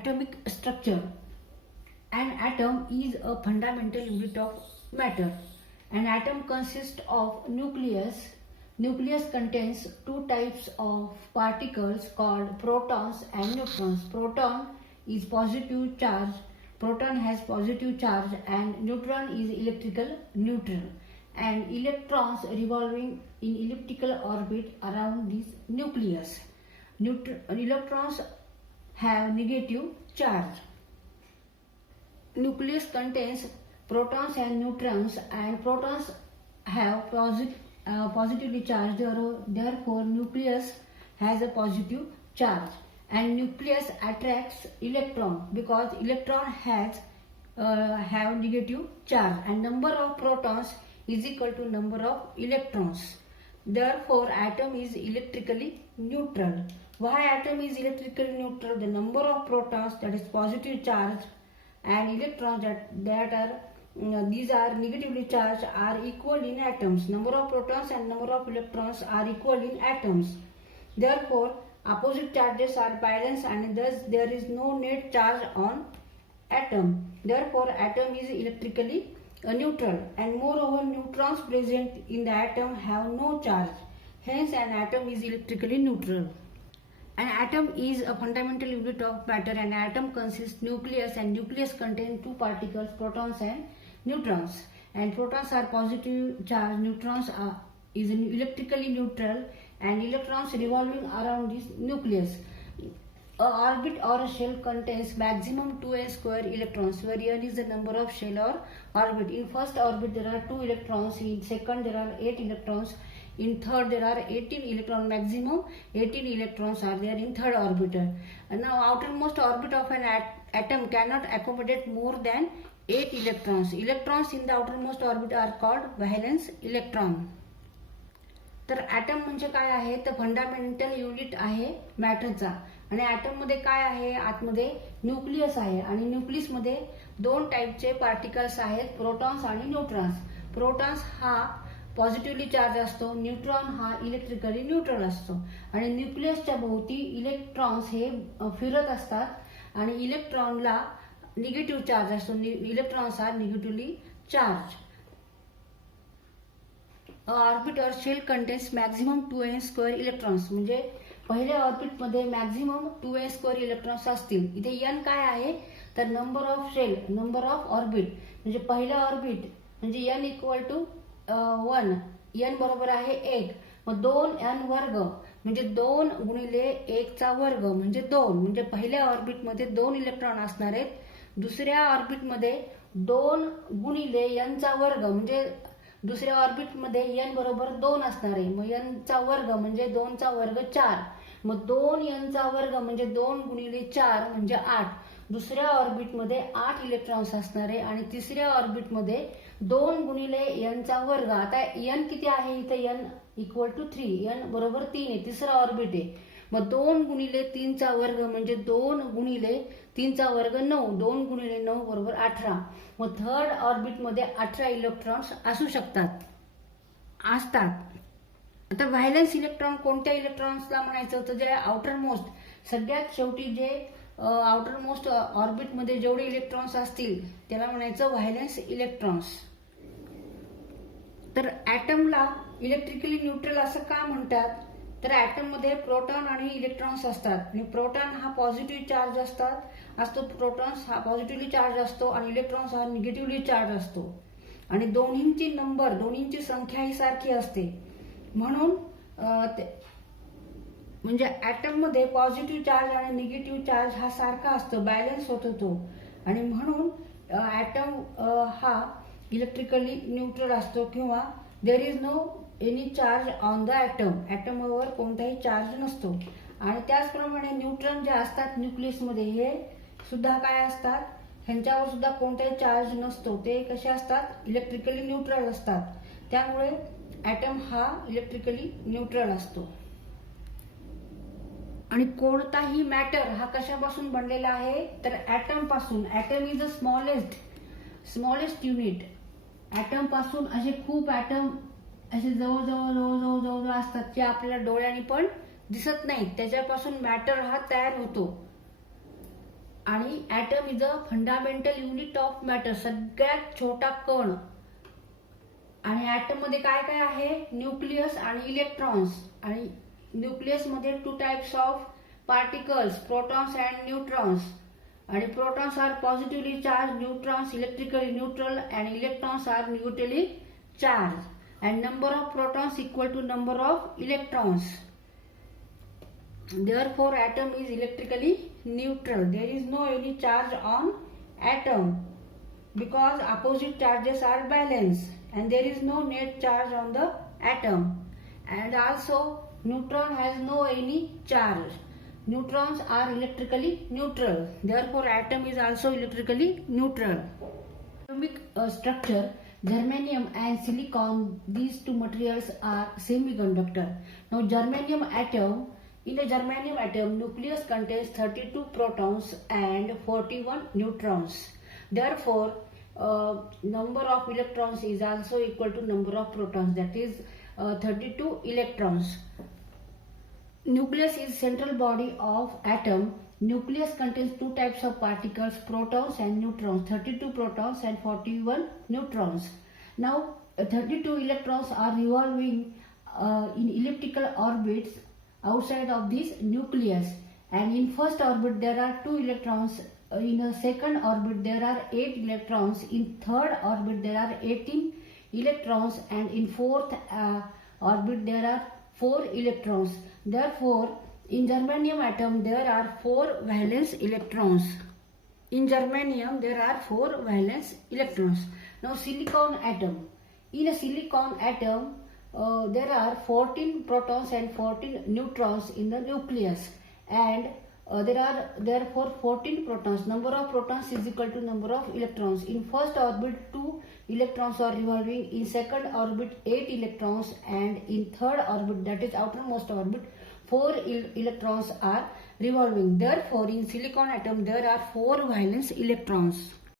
atomic structure. An atom is a fundamental unit of matter. An atom consists of nucleus. Nucleus contains two types of particles called protons and neutrons. Proton is positive charge. Proton has positive charge and neutron is electrical neutral. And electrons revolving in elliptical orbit around this nucleus. Electrons have negative charge. Nucleus contains protons and neutrons, and protons have positively charged. Therefore, nucleus has a positive charge, and nucleus attracts electron because electron have negative charge, and number of protons is equal to number of electrons. Therefore, atom is electrically neutral. Why atom is electrically neutral? The number of protons, that is positive charge, and electrons that are these are negatively charged, are equal in atoms. Number of protons and number of electrons are equal in atoms. Therefore, opposite charges are balanced, and thus there is no net charge on atom. Therefore, atom is electrically neutral, and moreover, neutrons present in the atom have no charge. Hence, an atom is electrically neutral. An atom is a fundamental unit of matter. An atom consists nucleus, and nucleus contains two particles, protons and neutrons. And protons are positive charge, neutrons is electrically neutral, and electrons revolving around this nucleus. A orbit or a shell contains maximum 2n square electrons, where n is the number of shell or orbit. In first orbit there are 2 electrons, in second there are 8 electrons, in third there are 18 electrons, maximum 18 electrons are there in third orbiter. And now outermost orbit of an atom cannot accommodate more than 8 electrons. Electrons in the outermost orbit are called valence electron. तर item म्हणजे काय आहे, तर fundamental unit आहे मॅटरचा. आणि item मध्ये काय आहे, आतमध्ये न्यूक्लियस आहे, आणि न्यूक्लियस मध्ये दोन टाईपचे पार्टिकल्स आहेत, प्रोटॉन्स आणि न्यूट्रॉन्स. प्रोटॉन्स हा पॉझिटिव्हली चार्ज असतो, न्यूट्रॉन हा इलेक्ट्रिकली न्यूट्रल असतो. आणि न्यूक्लियसच्या भोवती इलेक्ट्रॉन्स हे फिरत असतात, आणि इलेक्ट्रॉनला निगेटिव्ह चार्ज असतो. Electrons are negatively charge. Orbit or shell contains maximum 2n square electrons. म्हणजे पहिल्या ऑर्बिट मध्ये मॅक्झिमम 2n स्क्वेअर इलेक्ट्रॉन्स असतील. इथे n काय आहे, तर number of shell, number of orbit. म्हणजे पहिल्या ऑर्बिट म्हणजे n इक्वल टू 1, n बरोबर आहे 1. मग 2n वर्ग म्हणजे 2 गुणिले 1 चा वर्ग म्हणजे 2. म्हणजे पहिल्या ऑर्बिट मध्ये 2 इलेक्ट्रॉन असणार आहेत. दुसऱ्या ऑर्बिट मध्ये 2 गुणिले n चा वर्ग म्हणजे दुसऱ्या ऑर्बिट मध्ये n बरोबर 2 असणार आहे. मग n चा वर्ग म्हणजे 2 चा वर्ग 4. मग 2n चा वर्ग म्हणजे 2 गुणिले 4 म्हणजे 8. दुसऱ्या ऑर्बिट मध्ये 8 इलेक्ट्रॉन्स असणार आहे, आणि तिसऱ्या ऑर्बिट मध्ये 2 गुणिले n चा वर्ग. आता n किती आहे, इथे n इक्वल टू 3, n बरोबर 3 आहे, तिसरा ऑर्बिट आहे. मग 2 गुणिले 3 चा वर्ग म्हणजे 2 गुणिले 3 चा वर्ग 9, 2 गुणिले 9 बरोबर 18. मग थर्ड ऑर्बिट मध्ये 18 इलेक्ट्रॉन्स असू शकतात, असतात. आता व्हायलन्स इलेक्ट्रॉन कोणत्या इलेक्ट्रॉन्सला म्हणायचं, तर जे आउटर मोस्ट, सगळ्यात शेवटी जे आउटर मोस्ट ऑर्बिट मध्ये जेवढे इलेक्ट्रॉन्स असतील त्याला म्हणायचं व्हायलन्स इलेक्ट्रॉन्स. तर ॲटमला इलेक्ट्रिकली न्यूट्रल असं का म्हणतात, तर ॲटम मध्ये प्रोटॉन आणि इलेक्ट्रॉन्स असतात, आणि प्रोटॉन हा पॉझिटिव्ह चार्ज असतो, प्रोटॉन्स हा पॉझिटिव्हली चार्ज असतो, आणि इलेक्ट्रॉन्स हा निगेटिव्हली चार्ज असतो. आणि दोन्हींची नंबर, दोन्हींची संख्या ही सारखी असते. म्हणून म्हणजे ॲटम मध्ये पॉझिटिव्ह चार्ज आणि निगेटिव्ह चार्ज हा सारखा असतो, बॅलन्स होतो तो. आणि म्हणून ॲटम हा इलेक्ट्रिकली न्यूट्रल असतो, किंवा there is no any charge on the atom. ॲटमवर कोणताही चार्ज नसतो. आणि त्याचप्रमाणे न्यूट्रॉन जे असतात न्यूक्लियस मध्ये, हे सुद्धा काय असतात, ह्यांच्यावर सुद्धा कोणताही चार्ज नसतो. ते कसे असतात, इलेक्ट्रिकली न्यूट्रल असतात. त्यामुळे ॲटम हा इलेक्ट्रिकली न्यूट्रल असतो. आणि कोणताही मॅटर हा कशापासून बनलेला आहे, तर ॲटम पासून. Atom is the smallest unit. Atom पासून असे खूप ॲटम असे जवळ असतात, जे आपल्याला डोळ्यांनी पण दिसत नाहीत. त्याच्यापासून मॅटर हा तयार होतो. आणि atom is a fundamental unit of matter, सगळ्यात छोटा कण. आणि ॲटम मध्ये काय काय आहे, न्यूक्लियस आणि इलेक्ट्रॉन्स. आणि न्यूक्लियस मध्ये 2 types of particles, protons and neutrons. आणि protons are positively charge, neutrons electrically neutral and electrons are neutrally charge. And number of protons equal to number of electrons. Therefore, atom is electrically neutral. There is no any charge on atom because opposite charges are balanced, and there is no net charge on the atom. And also, neutron has no any charge. Neutrons are electrically neutral. Therefore, atom is also electrically neutral. Atomic structure: germanium and silicon. These two materials are semiconductor. Now, germanium atom. In a germanium atom, nucleus contains 32 protons and 41 neutrons. Therefore, number of electrons is also equal to number of protons, that is 32 electrons. Nucleus is central body of atom. Nucleus contains 2 types of particles, protons and neutrons, 32 protons and 41 neutrons. Now, 32 electrons are revolving in elliptical orbits outside of this nucleus, and in first orbit there are 2 electrons, in a second orbit there are 8 electrons, in third orbit there are 18 electrons, and in fourth orbit there are 4 electrons. Therefore, in germanium atom there are 4 valence electrons. In germanium there are 4 valence electrons. Now, silicon atom. In a silicon atom, there are 14 protons and 14 neutrons in the nucleus, and there are therefore 14 protons. Number of protons is equal to number of electrons. In first orbit 2 electrons are revolving, in second orbit 8 electrons, and in third orbit, that is outermost orbit, 4 electrons are revolving. Therefore, in silicon atom there are 4 valence electrons.